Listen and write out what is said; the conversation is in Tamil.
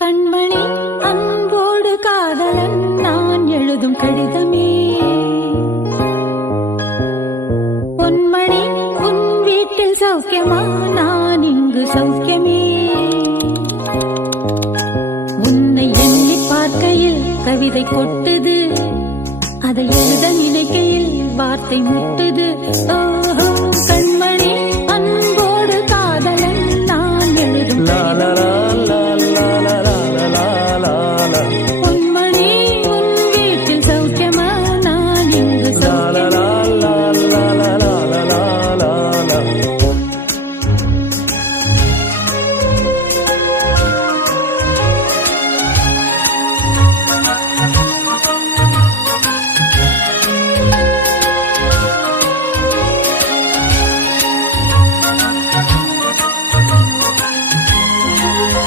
கண்மணி அன்போடு காதலன் நான் எழுதும் கடிதமே. பொன்மணி உன் வீட்டில் சௌக்கியமா, நான் இங்கு சௌக்கியமே. உன்னை எண்ணி பார்க்கையில் கவிதை கொட்டுது, அதை எழுத நினைக்கையில் வார்த்தை முட்டுது. ஓ